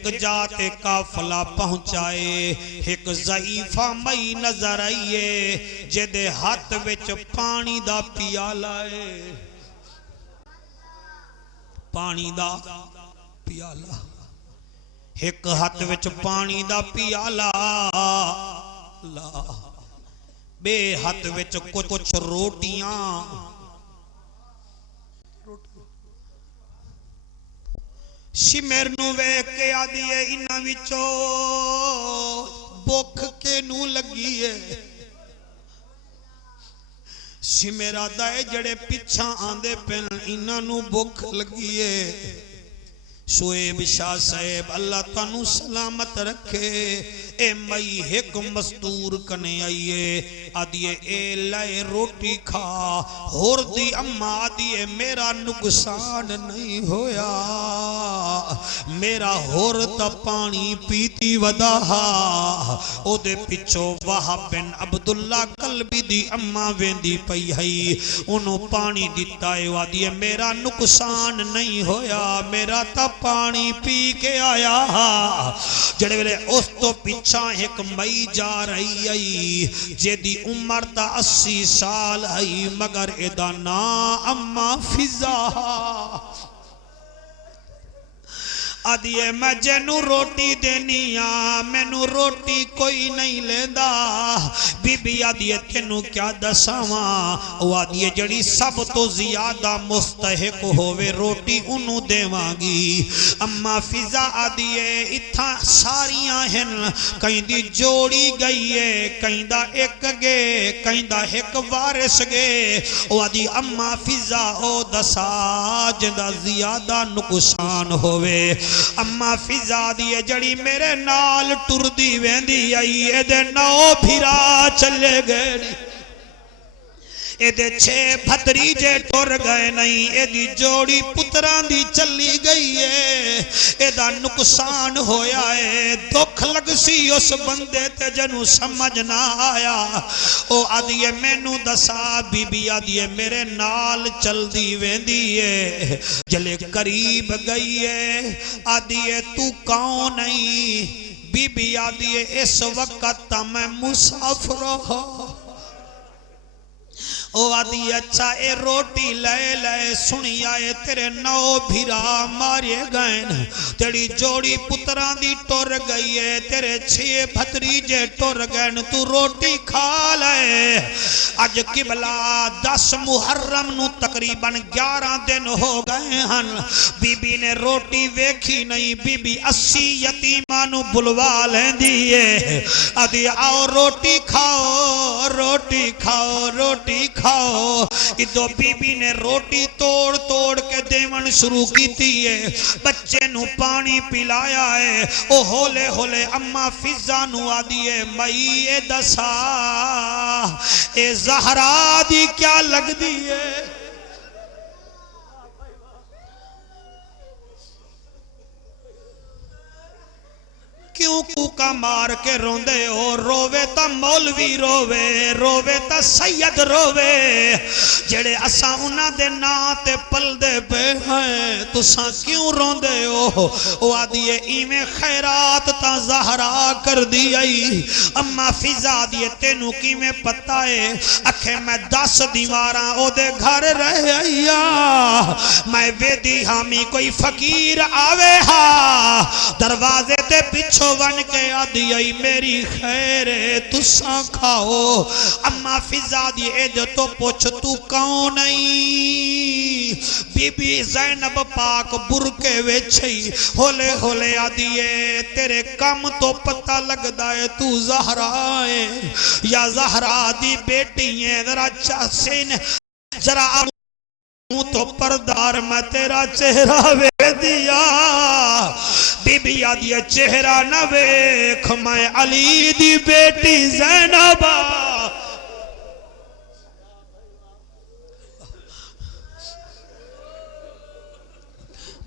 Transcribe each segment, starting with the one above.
एक जाते काफला पहुंचाए एक ज़ईफा मई नजर आईए जेदे हाथ विच पानी दा पियाला है पानी दा पियाला एक हाथ विच पानी दा पियाला ला बे हाथ विच कुछ रोटियां शिमेर नू वेख के आदी है इन्हां विचों भुख के नू लगी है शिमेर आदा है जड़े पिछा आंदे पेन इन्हां नू भुख लगी है शोएब शाह साहेब अल्लाह तानू सलामत रखे ए मई एक मजदूर कने आइए आदिए ए लाए रोटी खा होर दी अम्मा आदिए मेरा नुकसान नहीं होया मेरा होर ता पानी पीती वदा ओदे पिछो वहाब बिन अब्दुल्ला कल्बी दी अम्मा वेंदी पई हई ओनू पानी दिता है आदिए मेरा नुकसान नहीं होया मेरा ता पानी पी के आया जड़े वेले उस तो पिछा एक मई जा रही आई जेदी उम्र ता 80 साल आई मगर एदा ना अम्मा फिजा आदिए मैं जेनू रोटी देनी आ मैनू रोटी कोई नहीं लेंदा बीबी आदिए तेनू क्या दसावा ओ आदिए जड़ी सब तो ज्यादा मुस्तहिक होवे रोटी उन्नू देवांगी अम्मा फिजा आदिए इत्था सारियां हन कहीं दी जोड़ी गई है कहीं दा एक गे कहीं दा एक वारिस गे ओ आदि अम्मा फिजा ओ दसा जिंदा ज्यादा नुकसान होवे अम्मा फिजा दी जड़ी मेरे नाल टुरदी वेंदी आई एदे 9 फिरा चले गए एदे 6 भतरीजे टुर गए नहीं एदी जोड़ी पुत्रां दी चली गई है एदा नुकसान होया है दुख लग सी उस बंदे ते जनु समझ ना आया ओ आदिए मैनू दसा बीबी आदिए मेरे नाल चलदी वेंदी है जले करीब गई है आदिए तू कौन नहीं बीबी आदिए इस वक्त मैं मुसाफिर हो ओ आदि अच्छा ए रोटी ले ले सुनी आए तेरे 9 भिरा मारे गए तेरी जोड़ी पुत्रां दी टुर गई है तेरे 6 भतरीजे टुर गए तू रोटी खा ले अज किबला 10 मुहर्रम नु तकरीबन 11 दिन हो गए हन बीबी ने रोटी वेखी नहीं बीबी 80 यतीमां नु बुलवा लेंदी है आदि आओ रोटी खाओ रोटी खाओ रोटी खाओ इदो बीबी ने रोटी तोड़ तोड़ के देवन शुरू की है बच्चे नु पानी पिलाया है ओ होले होले अम्मा फिजा नु आदी है मई ए दसा ए ज़हरा दी क्या लगदी है क्यों कूका मार के रोंदे हो रोवे ता मौलवी रोवे रोवे ता सैयद रोवे जेड़े असा उन्हां दे नां ते पलदे पे हैं तुसा क्यों रोंदे हो ओ आदिए इवें खैरात ता ज़हरा कर दी आई अम्मा फिजा दी तेनू किवें पता है अखे मैं 10 दीवारां ओदे घर रह आईया मैं वेदी हामी कोई फकीर आवे हा दरवाजे ते पिछो वन के आदि आई मेरी खैर तुसा खाओ अम्मा फिजा दी एद तो पूछ तू कौन नहीं बीबी ज़ैनब पाक बुरके वेछई होले होले आदि तेरे कम तो पता लगदा है तू ज़हरा है या ज़हरा दी बेटी है जरा चासेन जरा तो परदार मैं तेरा चेहरा वे दिया बीबी आदि चेहरा न वेख मैं अली दी बेटी ज़ैनबा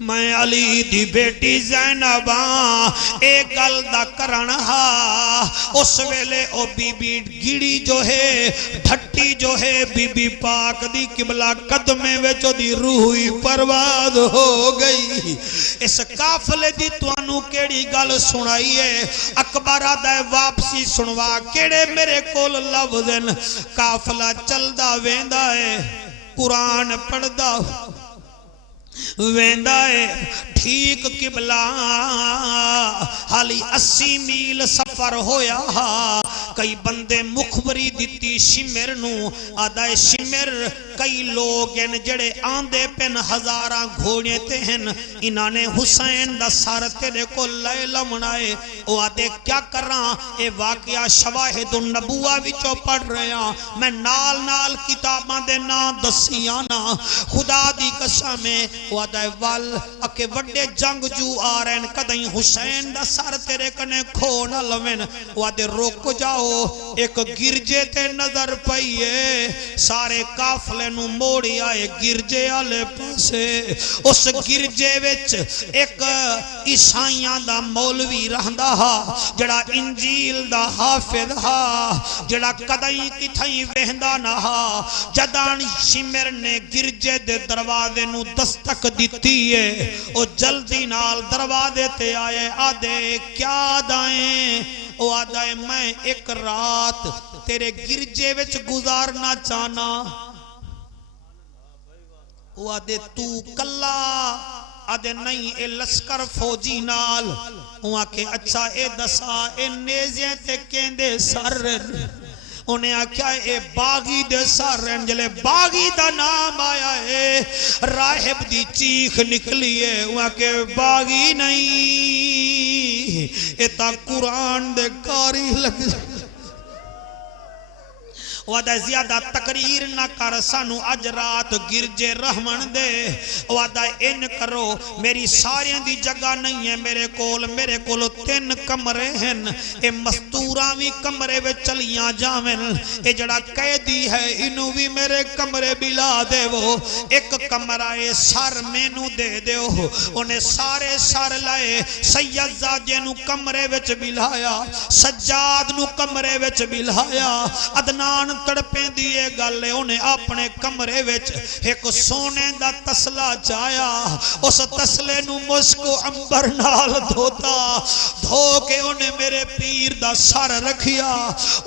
मैं अली दी बेटी ज़ैनबा एक गल दा करन हा। उस वेले ओ बीबी गिड़ी जो है ठट्टी जो है बीबी पाक दी किबला कदमे विच ओदी रूह ही बर्बाद हो गई। इस काफले दी तुहानू केड़ी गल सुनाई है? अकबर आदा वापसी सुनवा केड़े मेरे कोल लफ्ज़ काफला चलदा वेंदा है कुरान पढ़दा वेंदा है ठीक किबला हाली 80 मील सफर होया हा। कई बंदे मुखबरी दिती शिमर नू आदा शिमर कई लोग हैं जड़े आंदे पेन हजारां घोड़े ते हैं इन्होंने हुसैन दा सर तेरे को ले लमनाए। ओ आदे क्या करा ए वाकया शवाहिदुन नबुवा विचों पढ़ रहा मैं नाल नाल किताबां दे नाम दसिया ना खुदा दी कसम है। ओ आदा वल अके वड्डे जंगजू आ रहे हैं कदई हुसैन दा सर तेरे कने खो ना लवेन। ओ आदे रुक जाओ एक गिरजे ते नजर पई है सारे काफले नू मोड़ी आए गिरजे आले पासे। उस गिरजे विच एक ईसाइयां दा मौलवी रहंदा हा जड़ा इंजील दा हाफिज हा जड़ा कदई किथई वेंदा ना हा। जदान शिमर ने गिरजे दे दरवाजे नू दस्तक दिती है ओ जल्दी नाल दरवाजे ते आए आदे क्या दाएं ओ आदा है मैं एक रात तेरे गिरजे विच गुजारना चाहना। ओ आदे तू कल्ला आदे नहीं ए लश्कर फौजी नाल। ओ आखे अच्छा ए दसा ए नेज़े ते केंदे सर उन्हें आख्या ए बागी दे सर जले बागी दा नाम आया है राहिब दी चीख निकली है। वहां के बागी नहीं ए ता कुरान दे कारी लग वादा ज्यादा तकरीर ना कर सानू अज रात गिरजे रहमन दे। वादा इन करो मेरी सारियां दी जगह नहीं है मेरे कोल 3 कमरे हैं ए मस्तूरा भी कमरे में चलियां जावन ए जड़ा कैदी है इनू भी मेरे कमरे बिला देवो। एक कमरा ए सर मैनू दे दियो। उन्हें सारे सर लाए सैयद जाजे नू कमरे विच बिलाया सज्जाद नू कमरे विच बिलाया अदनान तड़पे दी गल उन्हें अपने कमरे विच एक सोने दा तसला चाया उस तसले नू मुस्क अंबर नाल धोता धो के उन्हें मेरे पीर दा सर रखिया।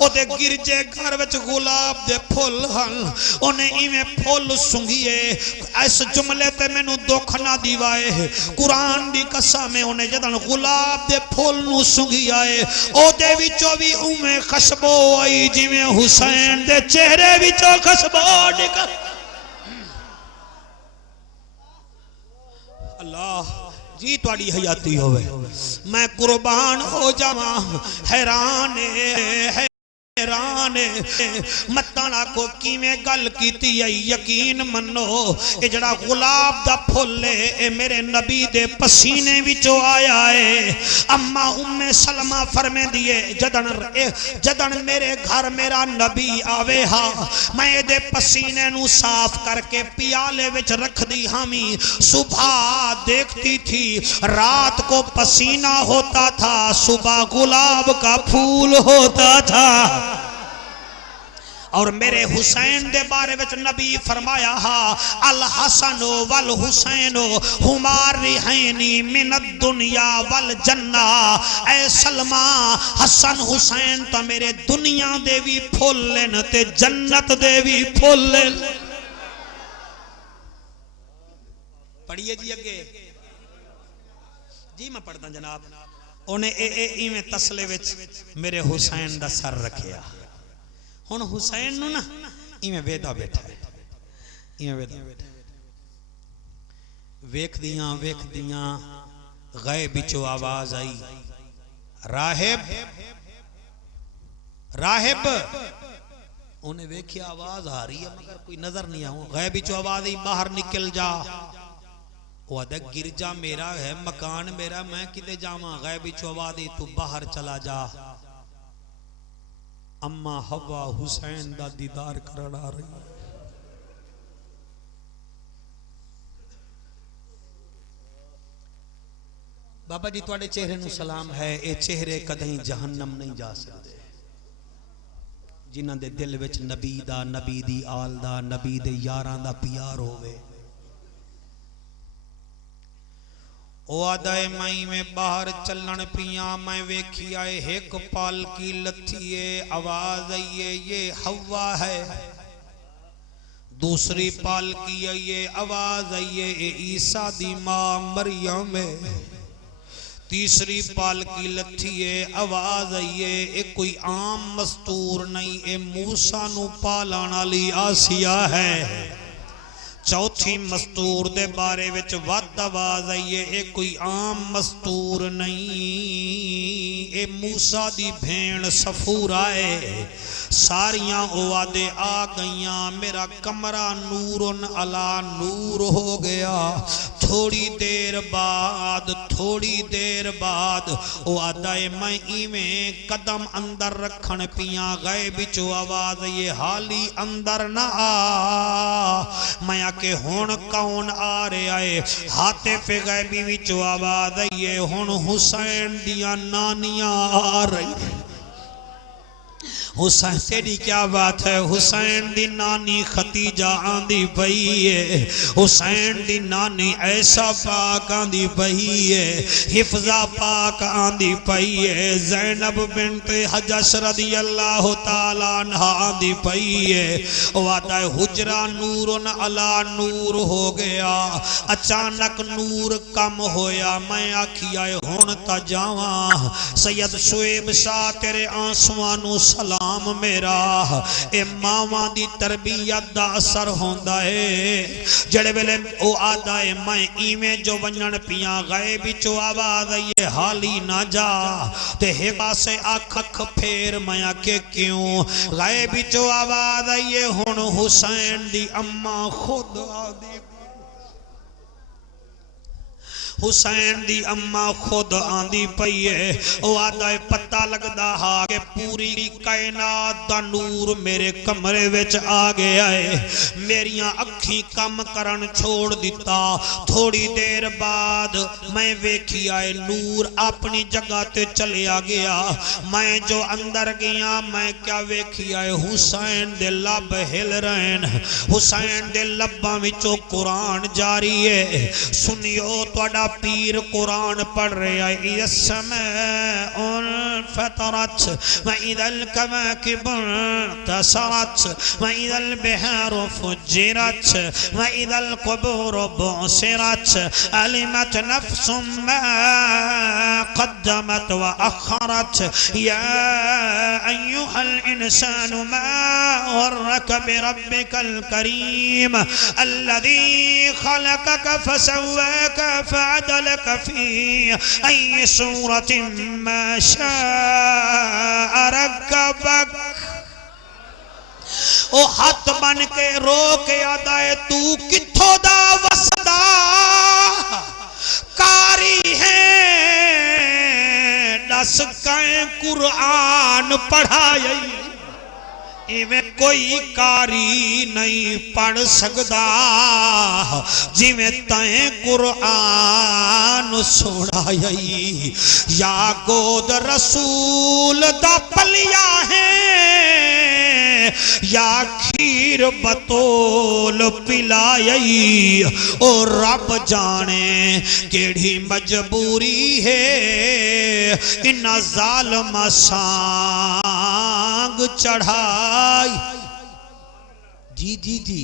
ओदे गिरजे घर विच गुलाब दे फुल हन उन्हें इवें फुल सुंघिए इस जुमले ते मैनू दुख ना दिवाए कुरान दी कसम है। उन्हें जदन गुलाब दे फुल नू सुंघिया है ओदे विचों भी उवें खुशबू आई जिवें हुसैन दे चेहरे विचों खुशबू निकल। अल्लाह जी तुहाडी हयाती होवे मैं कुर्बान हो जावां। हैरान है मताना को किवें गल कीती है यकीन मनो ए जड़ा गुलाब दा फुल है ए मेरे नबी दे पसीने विचों आया है। अम्मा उम्मे सलमा फरमेंदी है जदन मेरे घर मेरा नबी आवे हा मैं एदे पसीने नू साफ करके पियाले विच रखदी हामी। सुबह देखती थी रात को पसीना होता था सुबह गुलाब का फूल होता था। और मेरे हुसैन दे बारे में नबी फरमाया हा अल हसनो वल हुसैनो हुमार रिहैनी मिनद दुनिया वल जन्ना। ऐ सलमा हसन हुसैन तो मेरे दुनिया दे भी फुल लेन ते जन्नत दे भी फुल लेन। पढ़िए जी अगे जी मैं पढ़दा जनाब। उन्हें इवें तसले विच मेरे हुसैन दा सर रखिया। हुण हुसैन नू ना इवें वेदा बैठा है इवें वेदा वेखदियां वेखदियां गैब विचों आवाज आई राहिब राहिब। उन्हें वेखिया आवाज आ रही है मगर कोई नजर नहीं आऊं। गैब विचों आवाज आई बाहर निकल जा। वो आदा गिरजा मेरा है मकान मेरा मैं किते जावां। गैब विचों आवाज आई तू बाहर चला जा। अम्मा हवा हुसैन दा दीदार करन आ रही। बाबा जी तुहाडे चेहरे नूं सलाम है। ये चेहरे कदई जहन्नम नहीं जा सकते। जिन्हां दे दिल विच नबी दा, नबी दी आल दा, नबी दे यारां दा प्यार होवे। ओ आदाए मई में बाहर चलन पिया, मैं वेखी आए एक पालकी लथिए, आवाज आइए ये हवा है। दूसरी पालकी आइए, आवाज आइए ये ईसा दी मां मरियम है। तीसरी पालकी लथिए, आवाज आइए ये कोई आम मस्तूर नहीं, ये मूसा नू पालण वाली आसिया है। चौथी मस्तूर दे बारे विच वध आवाज आइए ये कोई आम मस्तूर नहीं, ये मूसा दी भेण सफूरा है। सारियां ओवादे आ गईयां, मेरा कमरा नूरन अला नूर हो गया। थोड़ी देर बाद ओ आदाए मैं इवें कदम अंदर रखन पिया, गए बिचो आवाज ये हाली अंदर ना आ। मैं आके हुण कौन आ रहा है? हाथे पे गए भी बिचो आवाज ये हुण हुसैन दिया नानियां आ रही। हुसैन तेरी क्या बात है? हुसैन दी नानी खतीजा आंदी पई है, हुसैन दी नानी ऐसा पाक आंदी पई है, हिफ्जा पाक आंदी पई है, ज़ैनब बिन्त हजश रदी अल्लाह तआला अन्हा आंदी पई है। वादा हुजरा नूरन अला नूर हो गया। अचानक नूर कम होया, मैं आखिया हुण ता जावा। सैयद शुएब शाह तेरे आंसुआं नू सलाम मेरा। ए मावां दी तरबियत दा असर होंदा है। जड़े वेले ओ आदा है मैं इवें जो वंजन पिया, गए बिचो आवाज ये हाली ना जा। ते हे पासे अख फेर मैं आके क्यों? गए बिचो आवाज ये हुण हुसैन दी अम्मा खुद आदी, हुसैन दी अम्मा खुद आंदी पई है। ओ आदा पता लगदा हा कि पूरी कायनात दा नूर मेरे कमरे विच आ गया है। मेरियां अखी कम करन छोड़ दिता। थोड़ी देर बाद मैं वेखी आए नूर अपनी जगह ते चलिया गया। मैं जो अंदर गया मैं क्या वेखी आए? हुसैन दे लब हिल रहे, हुसैन दे लब्बां विचों कुरान जारी है। सुनियो तुहाडा पीर कुरान पढ़ रहा है। इस समय फतरत व इदल कवाकिब तसरत व इदल बिहार फुज्जिरत व इदल कुबूर बुसिरत अलिमत नफ्सुम मा क़द्दमत व अख़रत या अय्युहल इंसानु मा गर्रक बिरब्बिकल करीम अल्लज़ी ख़लक़क फसव्वाक फअदलक फ़ी अय्यि सूरतिन मा शाअ रक्कबक। ओ हाथ बन के रो के आदा है तू किथों दा वसदा कारी है? दस कै कुरान पढ़ाई, इवें कोई कारी नहीं पढ़ सकदा जिवें तैं कुरान सुनाई। या गोद रसूल दा पलिया है या खीर बतोल पिलाई। ओ रब जाने केड़ी मजबूरी है इन्ना जालिम सांग चढ़ाई। जी जी जी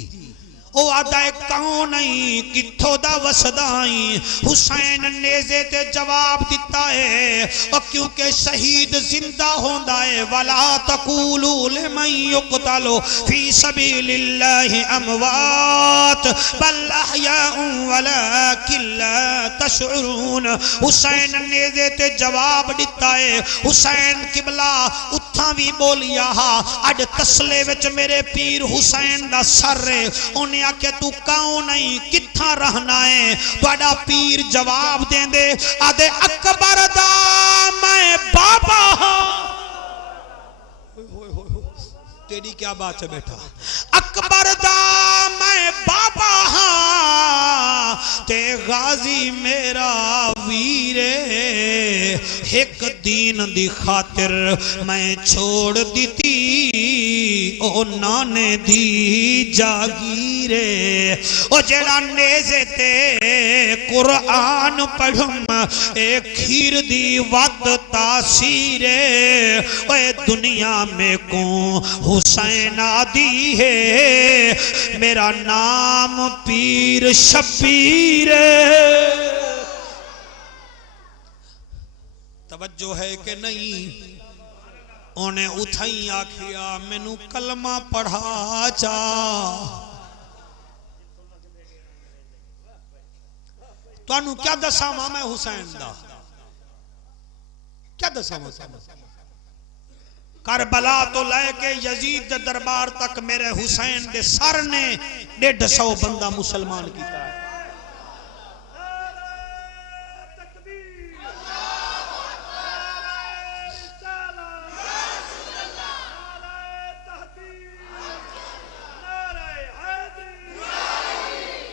ओ आदा कौन नहीं किथों दा वसदाई? हुसैन नेज़े ते जवाब दिता है और क्योंकि शहीद जिंदा होंदा है। वला तकूलू लिमन युक़तलु फी सबीलिल्लाहि अमवात बल अहयाउ वलाकिन ला तशउरून। हुसैन नेज़े ते जवाब दिता है। हुसैन किबला उथा भी बोलिया हा अज तसले विच मेरे पीर हुसैन दा सर है। उन्हें आके तू कौन नहीं किथा रहना है? तुहाडा पीर जवाब देंदे आदे अकबर दा मैं बाबा हां। तेरी क्या बात है बेटा? अकबर दा मैं बाबा हां ते गाजी मेरा वीर रे एक दीन दी खातिर मैं छोड़ दी ओ नाने दी जागीरे ओ जेड़ा नेज़े ते कुरान पढ़म ए खीर दी वद तासीरे ओए दुनिया में को हुसैन आदि है मेरा नाम पीर शबीर। तवज्जो है कि नहीं? उन्हें उठाई आखिया मैनू कलमा पढ़ा चा। तुहानू क्या दसावां मैं हुसैन दा, क्या दसावां? करबला तो लैके यजीद दे दरबार तक मेरे हुसैन दे सर ने 150 बंदा मुसलमान किया है।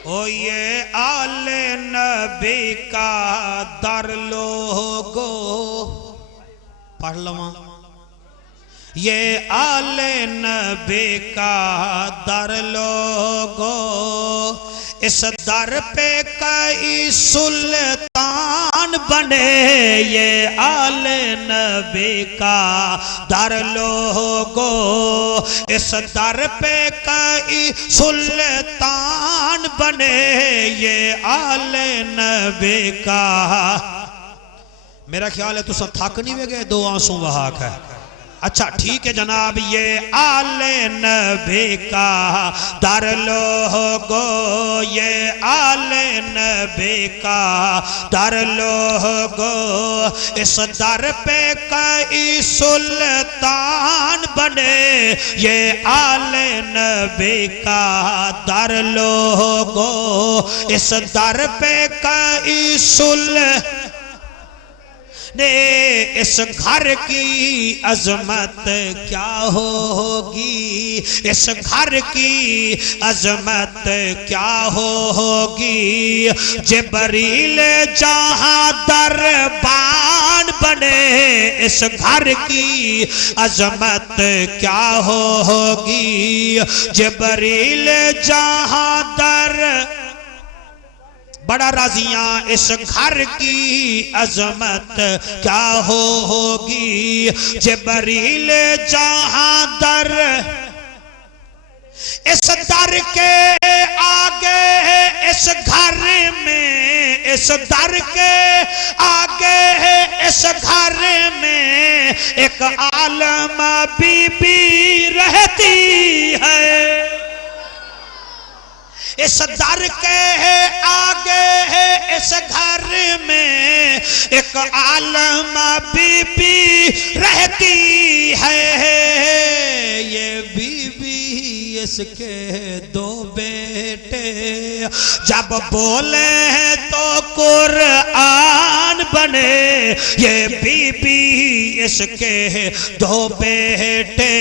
ओ ये आले नबी का दर लोगो, पढ़ लवा। ये आले नबी का दर लोगो, इस दर पे कई सुल्तान बने। ये आले नबी का दर लोगो, इस दर पे कई सुल्तान बने। ये आले नबी का, मेरा ख्याल है तुम थक नहीं वे गए, 2 आंसू बहाक है। अच्छा ठीक है जनाब। ये आले नबी का दर लोगो, ये आले नबी का दर लोगो, इस दर पे कई सुल्तान बने। ये आले नबी का दर लोगो, इस दर पे कई सुल्तान ने। इस घर की अजमत क्या होगी, इस घर की अजमत क्या होगी। जिब्रील जहां दरबान बने, इस घर की अजमत क्या होगी। जिब्रील जहां दर, बड़ा राजियां इस घर की अजमत क्या होगी। जिब्रील जहां दर, इस दर के आगे, इस घर में, इस दर के आगे, इस घर में एक आलम बीबी रहती है। इस दर के आगे, इस घर में एक आलम बीबी रहती है। ये बीबी इसके 2 बेटे, जब बोले तो कुरान बने। ये बीबी इसके 2 बेटे,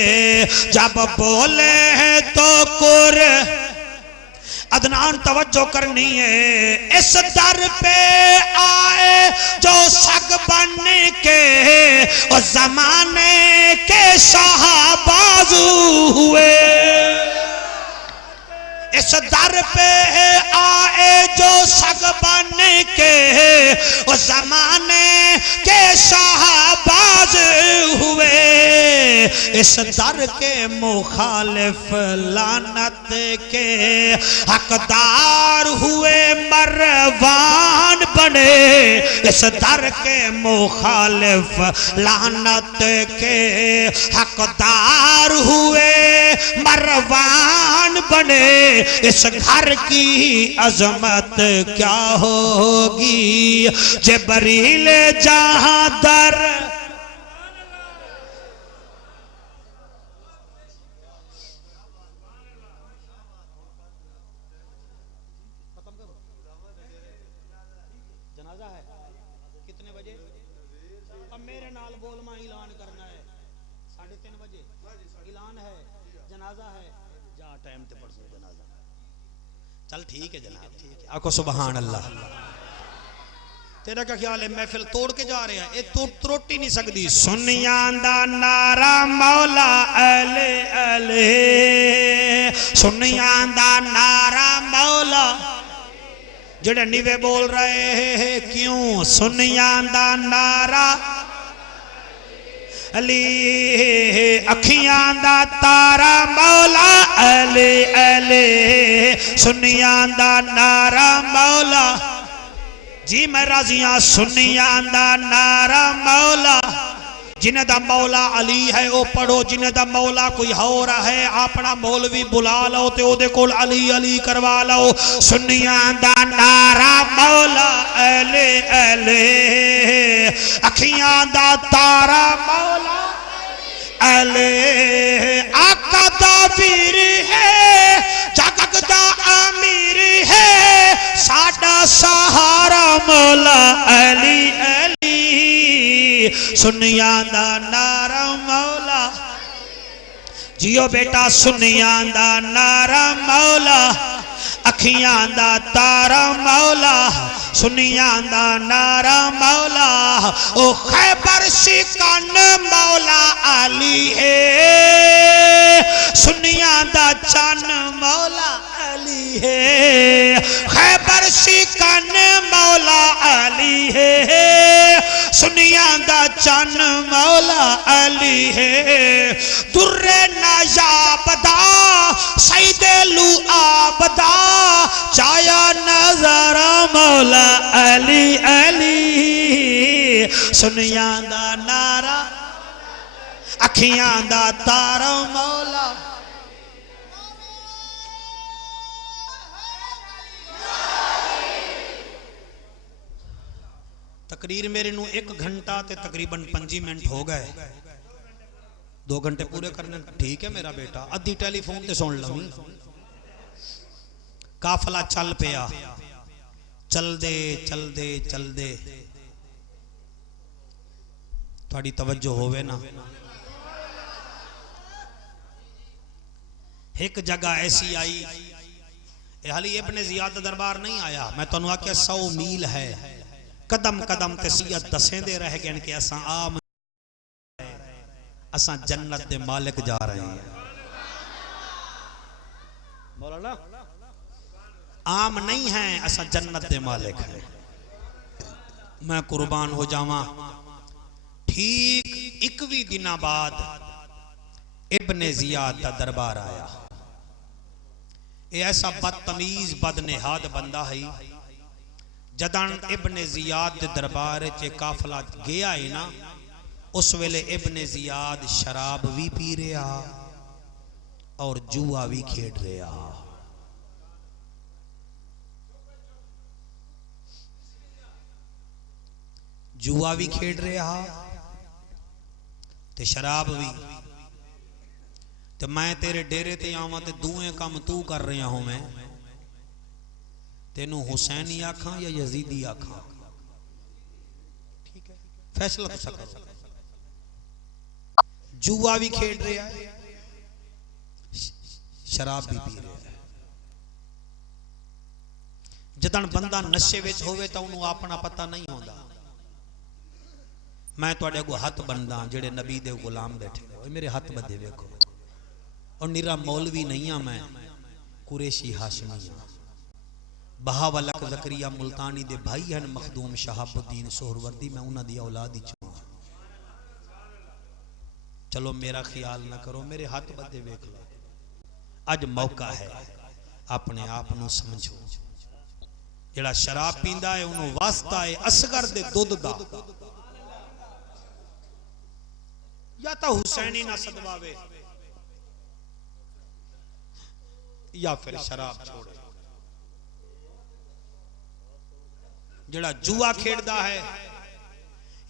जब बोले तो कुरान। अदनान तवज्जो करनी है। इस दर पे आए जो सग बन के उस जमाने के शाहबाजू हुए। इस दर पे आए जो सग बन के उस जमाने के शाहबाज हुए। इस दर के मुखालिफ लानत के हकदार हुए, मरवान बने। इस दर के मुखालिफ लानत के हकदार हुए, मरवान बने। इस घर की अजमत क्या होगी। जिब्रील जहां दर, जनाजा है कितने बजे? अब मेरे नाल बोल मा ऐलान करना है 3:30 बजे ऐलान है। जनाजा है, जा टाइम ते पढ़ जनाजा। चल ठीक है जनाब, ठीक है। आको सुभान अल्लाह। तेरा क्या ख्याल है महफिल तोड़ के जा रहे हैं? ये त्रुट ही नहीं सकती। सुनिया दा नारा मौला अले अले, सुनिया दा नारा मौला जेड़े नीवे बोल रहे हैं क्यों? सुनिया दा नारा अली, अखियां दा तारा मौला अले अले, सुनिया दा नारा मौला जी मैं राजियां। सुनिया दा नारा मौला, जिन्हें दा मौला अली है वो पढ़ो, जिन्हें दा मौला कोई और है अपना मौलवी बुला लो ते ओदे कोल अली अली करवा लो। सुनिया दा नारा मौला अले अले, अखियां दा तारा मौला अले, आका दा वीर है जगत दा अमीर है, साडा सहारा मौला अली अली। सुनिया दा नारा मौला जियो बेटा, सुनिया दा नारा मौला, अखियां दा तारा मौला, सुनिया दा नारा मौला, ओ खैबर शिकन मौला अली है, सुनिया दा चन मौला अली है, खैबर शिकन मौला अली है, सुनिया दा चन मौला अली है, दुर्रे नायाबदा सईदे लू आबदा, चाया नजरा मौला अली अली। सुनिया दा नारा अखियां दा तारा मौला, तकरीर मेरे नू 1 घंटा ते तकरीबन 5 मिनट हो गए, 2 घंटे पूरे करने ठीक है मेरा बेटा। अद्धी टेलीफोन ते सुन लवी। काफला चल पिया, चलदे चलदे चलदे थोड़ी तवज्जो होवे ना, एक जगह ऐसी आई, हाली इब्ने ज़ियाद दरबार नहीं आया, मैं तुहानू आख्या 100 मील है, कदम कदम ते सैयद दसेंदे रह गए कि असां जन्नत दे मालिक जा रहे हैं। मौलाना आम नहीं है, असां जन्नत दे मालिक हैं। मैं कुर्बान हो जावा। ठीक 21 दिन बाद इब्ने ज़ियाद दा दरबार आया। ये ऐसा बदतमीज बदनिहाद बंदा है, जदन इब्ने ज़ियाद दे दरबार च काफला गया है ना, उस वेले इब्ने ज़ियाद शराब भी पी रहा और जुआ भी खेड रहा। जुआ भी खेड रहा ते शराब भी। तो मैं तेरे डेरे ते आवां ते दूए काम तू कर रहा हूं, मैं तेनू हुसैनी आखा या यजीदी आखा? ठीक है, फैसला तो करो। जुआ भी खेड रहा है, शराब भी पी रहा है। जदन बंदा नशे विच होवे तां उन्होंने अपना पता नहीं होता। मैं तुहाडे अगों हथ बनदा, जेड़े नबी दे गुलाम बैठे हो, मेरे हथ बदे वेखो। और निरा मौलवी नहीं हाँ, मैं कुरैशी हाशमी हाँ। बहावलक ज़करिया मुल्तानी दे भाई हैं मखदूम शहाबुद्दीन सोहरवर्दी, मैं उन्हां दी औलाद ही चूं। चलो मेरा ख्याल ना करो, मेरे हाथ बदे वेख लो। अज मौका है, अपने आप नू समझो। जेड़ा शराब पींदा है उन्होंने वास्ता है असगर दे दुध दा, या तो हुसैनी ना सदवावे या फिर शराब छोड़े। जेड़ा जुआ खेड़दा है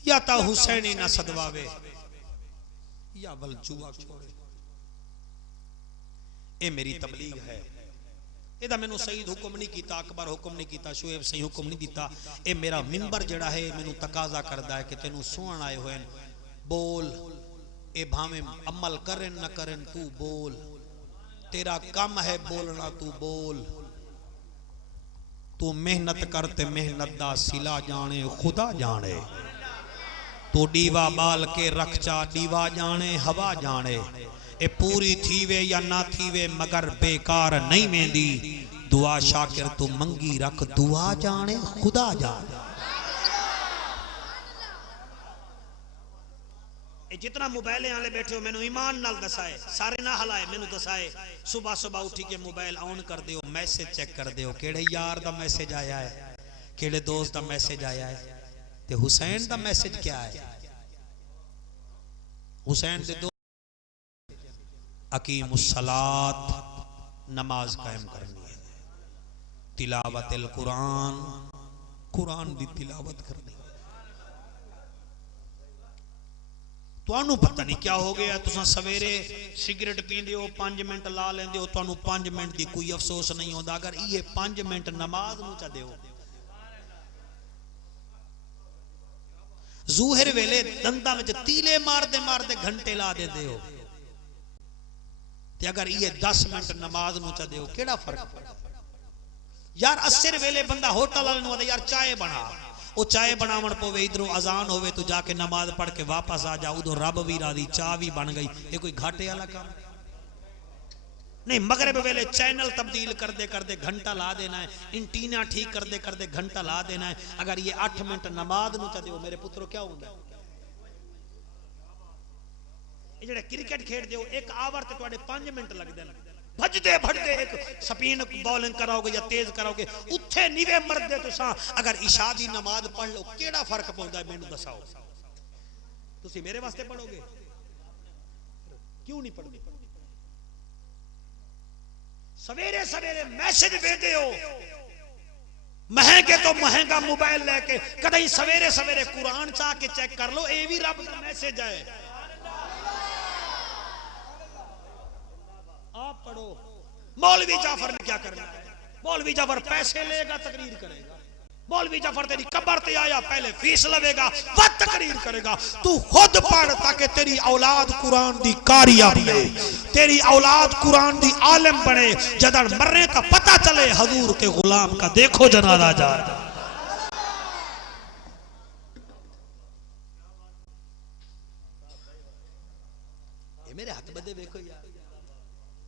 या तो हुसैनी ना सदवावे या बल जुआ छोड़े। ये मेरी तबलीग है। एदा मैनू सईद हुक्म नहीं किया, अकबर हुक्म नहीं किया, शुएब सही हुक्म नहीं दिता। ये मेरा मिंबर जड़ा है मैनू तकाजा करदा है कि तेनू सुनन आए हुए बोल। ए भावे अमल करें न करें तू बोल, तेरा काम है बोलना, तू बोल। तू मेहनत करते मेहनत दा सिला जाने खुदा जाने। तू दीवा बाल के रखचा दीवा जाने हवा जाने। ए पूरी थीवे या ना थीवे मगर बेकार नहीं वेंदी। दुआ शाकिर तू मंगी रख दुआ जाने खुदा जाने। जितना मोबाइल वाले बैठे हो मैनू ईमान नाल दसाए, सारे ना हलाए, मैनू दसाए सुबह सुबह उठी के मोबाइल ऑन कर दियो, मैसेज चेक कर दियो केड़े यार दा मैसेज आया है, केड़े दोस्त दा मैसेज आया है। ते हुसैन दा मैसेज क्या है? हुसैन दे दो अकीमुस्सलात, नमाज कायम करनी है, तिलावतल कुरान, कुरान दी तिलावत करनी। तुहानू पता नहीं क्या हो गया, तुसा सवेरे सिगरेट पींदे हो 5 मिनट ला लेंदे हो, तुहानू 5 मिनट दी कोई अफसोस नहीं होता। अगर ये 5 मिनट नमाज नू चा देओ, ज़ुहर वेले दंदा विच तीले मारदे मारदे घंटे ला देंदे हो, ते अगर ये 10 मिनट नमाज नू चा देओ केड़ा फर्क? यार असर वेले बंदा होटल वाले नू यार चाय बना, वो चाय बनावन पवे, इधरों अजान होवे तो जाके नमाज पढ़ के वापस आ जा, उधर रब भी राजी, चाह भी बन गई। ये कोई घाटे वाला काम नहीं। मगरिब वेले चैनल तब्दील करते करते घंटा ला देना है, इंटीना ठीक करते करते घंटा ला देना है। अगर ये 8 मिनट नमाज नू चा दिओ मेरे पुत्रो क्या होंगे? ये जेड़े क्रिकेट खेड दिओ 1 आवर ते तुहाडे 5 मिनट लगदे ने, भजदे भजदे एक स्पिन बॉलिंग कराओगे या तेज कराओगे, उत्थे नीवे मरदे तुसा। अगर इशा दी नमाज पढ़ लो केड़ा फर्क पौंदा है मैनू दसाओ? तुसी मेरे वास्ते पढ़ोगे, क्यों नहीं पढ़ोगे? सवेरे सवेरे मैसेज भेजते हो, महंगे तो महंगा मोबाइल लेके, कदई सवेरे सवेरे कुरान चाह के चेक कर लो, ये भी रब का मैसेज है। आप पढ़ो। मौलवी जाफर ने क्या करना है? मौलवी जाफर पैसे लेगा तकरीर करेगा, मौलवी जाफर तेरी कब्र ते आया पहले फीस लवेगा वह तकरीर करेगा। तू खुद पढ़ ताकि तेरी औलाद कुरान दी कारिया बने, तेरी औलाद कुरान दी आलिम बने। जदन मरने का पता चले हजूर के गुलाम का देखो जनाजा जा रहा। ये मेरे हाथ बदे देखो यार,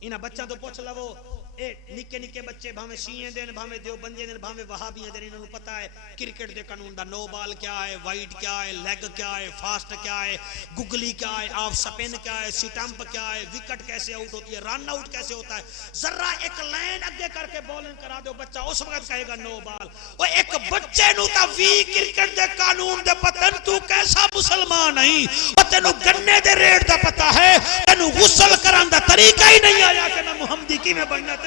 इन्हां बच्चा तो पूछ लवो, ए निके निके बच्चे भावे शीए देन भावे देवबंदी देन भावे वहाबियां देन, इन्हां नूं पता है क्रिकेट दे कानून दा, नो बॉल क्या है, वाइड क्या है, लेग क्या है, फास्ट क्या है, गुगली क्या है, ऑफ स्पिन क्या है, स्टंप क्या है, विकेट कैसे आउट होती है, रन आउट कैसे होता है। जरा एक लाइन आगे करके बॉलिंग करा दो, बच्चा उस वक्त कहेगा नो बॉल। ओ एक बच्चे नूं तां वी क्रिकेट दे कानून दे पता नहीं, तू कैसा मुसलमान नहीं? ओ तेनू गन्ने दे रेट दा पता है, तेनू गुस्ल करन दा तरीका ही नहीं आया कि मैं मुहम्मदी किवें बनना।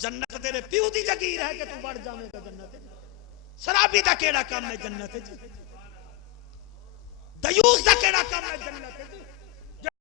जन्नत तेरे प्यू दी जगीर है कि तू बढ़ जावेगा जन्नत। शराबी दा केड़ा काम है जन्नत? दयूस दा केड़ा काम है जन्नत?